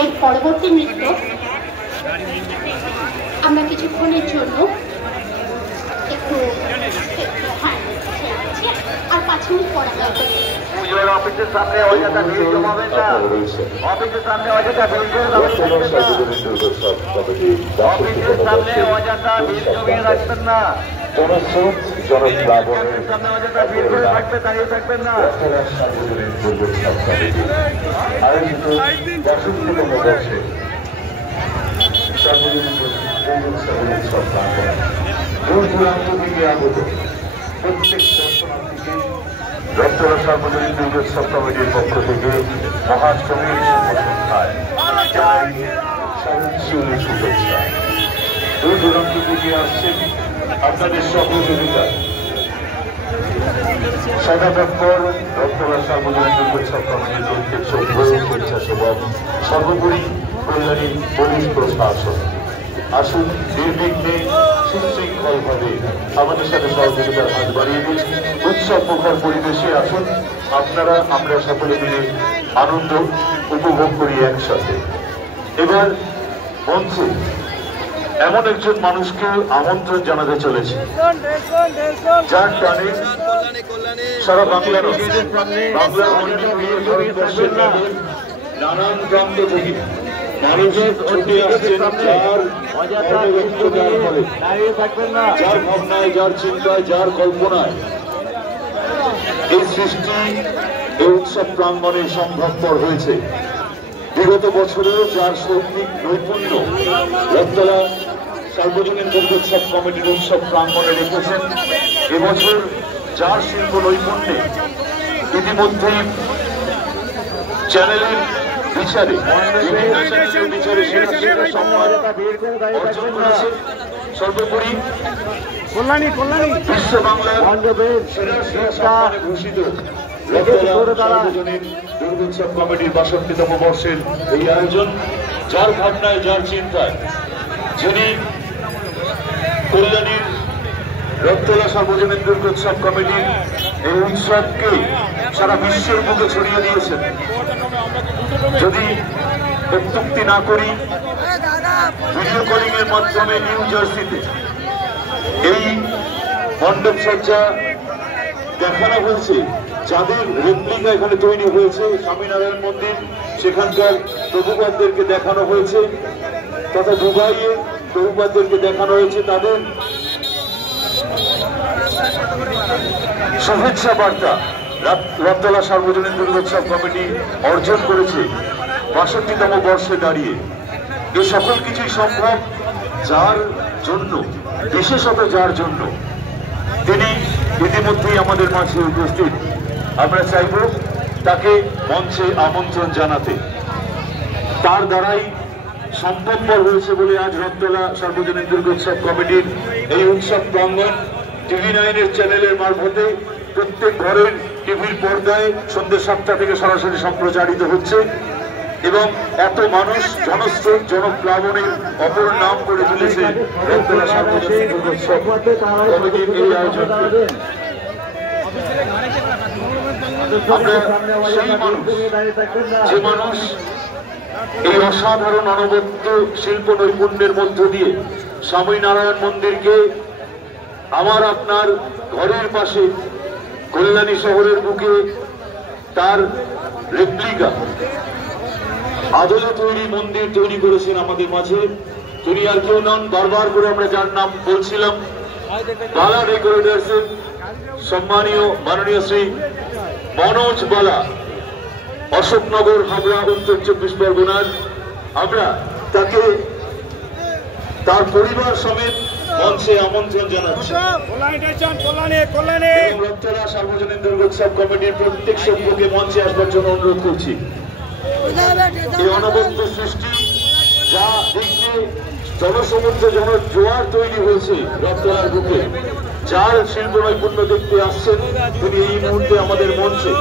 এর পরবর্তী নৃত্য আমরা কিছুক্ষণের জন্য একটু আর 5 মিনিট পর অফিসের সামনে অযথা ভিড় জমাবেন না। অফিসের সামনে অযথা ভিড় জমিয়ে রাখবেন না। জনপ্লাবনের সার্বজনীন দুর্গোৎসব কমিটি আয়োজিত 62তম বর্ষে সার্বজনীন দুর্গোৎসবের উৎসব প্রাঙ্গণ দূর দূরান্ত থেকে আগত প্রত্যেক দর্শনার্থীকে রক্তরা সার্বজনীন দুর্গোৎসব কমিটির পক্ষ থেকে মহাশ্রমের সংস্থায় শুভেচ্ছা। দূর দূরান্ত থেকে আসছেন আপনাদের সহযোগিতা সদাতৎপর রক্তরা সার্বজনীন দুর্গোৎসব কমিটির প্রত্যেক সভ্য স্বেচ্ছাসেবক সর্বোপরি কল্যাণী পুলিশ প্রশাসন আসুন নির্বিঘ্নে সুশৃঙ্খলভাবে আমাদের সাথে সহযোগিতার হাত বাড়িয়ে দিন। উৎসব মুখর পরিবেশে আসুন আপনারা আমরা সকলে মিলে আনন্দ উপভোগ করি একসাথে। এবার মঞ্চে এমন একজন মানুষকে আমন্ত্রণ জানাতে চলেছে যার টানে সারা বাংলার নানান প্রান্ত থেকে মানুষের ছুটে আসছেন যার ভাবনায়, যার চিন্তায়, যার কল্পনায় এই সৃষ্টি এই উৎসব প্রাঙ্গণে সম্ভবপর হয়েছে। বিগত বছরেও যার শৈল্পিক নৈপুণ্য রক্তলা সার্বজনীন দুর্গোৎসব কমিটির উৎসব প্রাঙ্গণে রেখেছেন, এবছর যার শিল্প নৈপুণ্যে ইতিমধ্যেই চ্যানেলের বিচারে সর্বোপরি বিশ্ব বাংলা ভূষিত সার্বজনীন দুর্গোৎসব কমিটির 62তম বর্ষের এই আয়োজন যার ভাবনায়, যার চিন্তায়, যিনি কল্যাণীর রক্তলা সার্বজনীন দুর্গোৎসব কমিটির এই উৎসবকে সারা বিশ্বের বুকে ছড়িয়ে দিয়েছেন। যদি প্রত্যুক্তি না করি, ভিডিও কলিং এর মাধ্যমে নিউ জার্সিতে এই মণ্ডপ সজ্জা দেখানো হয়েছে, যাদের রেপ্লিকা এখানে তৈরি হয়েছে স্বামীনারায়ণ মন্দির, সেখানকার প্রভুপাদদেরকে দেখানো হয়েছে, তথা দুবাইয়ে প্রভুপাদদেরকে দেখানো হয়েছে। তাদের শুভেচ্ছা বার্তা রক্তলা সার্বজনীন দুর্গোৎসব কমিটি অর্জন করেছে 62তম বর্ষে দাঁড়িয়ে। এই সকল কিছুই সম্ভব যার জন্য, বিশেষত যার জন্য তিনি ইতিমধ্যেই আমাদের মাঝে উপস্থিত। আমরা চাইব তাকে মঞ্চে আমন্ত্রণ জানাতে। তার দ্বারাই সম্ভবপর হয়েছে বলে আজ রক্তলা সার্বজনীন দুর্গোৎসব কমিটির এই উৎসব প্রাঙ্গণ TV9 এর চ্যানেলের মারফতে প্রত্যেক ঘরের টিভির পর্দায় সন্ধ্যে 7টা থেকে সরাসরি সম্প্রচারিত হচ্ছে এবং এত মানুষ জনস্রোত জনপ্লাবনের অপর নাম করে তুলেছে রক্তলা সার্বজনীন দুর্গোৎসব কমিটির এই আয়োজনকে। আমরা সেই মানুষ, যে মানুষ এই অসাধারণ অনবদ্য শিল্প নৈপুণ্যের মধ্য দিয়ে স্বামীনারায়ণ মন্দিরকে আমার আপনার ঘরের পাশে কল্যাণী শহরের বুকে তার রেপ্লিকা আদলে তৈরি মন্দির তৈরি করেছেন আমাদের মাঝে। তিনি আর কেউ নন, বারবার করে আমরা যার নাম বলছিলাম, বালা ডেকোরেটার্সের সম্মানীয় মাননীয় শ্রী মনোজ বালা, অশোকনগর, হাবড়া, উত্তর 24 পরগনার। আমরা তাকে তার পরিবার সমেত মঞ্চে আমন্ত্রণ জানাচ্ছি। রক্তলা সার্বজনীন দুর্গোৎসব কমিটির প্রত্যেক সভ্যকে মঞ্চে আসবার জন্য অনুরোধ করছি। এই অনবদ্য সৃষ্টি যা দেখতে জনসমুদ্র জোয়ার তৈরি হয়েছে রক্তলার বুকে, যার শিল্প নৈপুণ্য দেখতে আসছেন তিনি এই মুহূর্তে আমাদের মঞ্চে।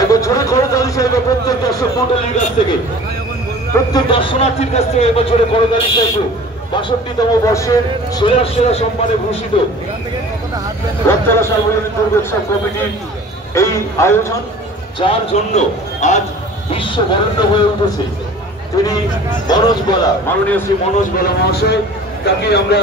একবার জোরে করতালি চাইবে প্রত্যেক দর্শক মন্ডলীর কাছ থেকে, প্রত্যেক দর্শনার্থীর কাছ থেকে একবার জোরে করতালি চাইব। 62তম বর্ষের সেরা সম্মানে ভূষিত রক্তলা সার্বজনীন দুর্গোৎসব কমিটির এই আয়োজন, যার জন্য আজ বিশ্ব বরেণ্য হয়ে উঠেছে, তিনি মনোজ বালা, মাননীয় শ্রী মনোজ বালা মহাশয়। তাকে আমরা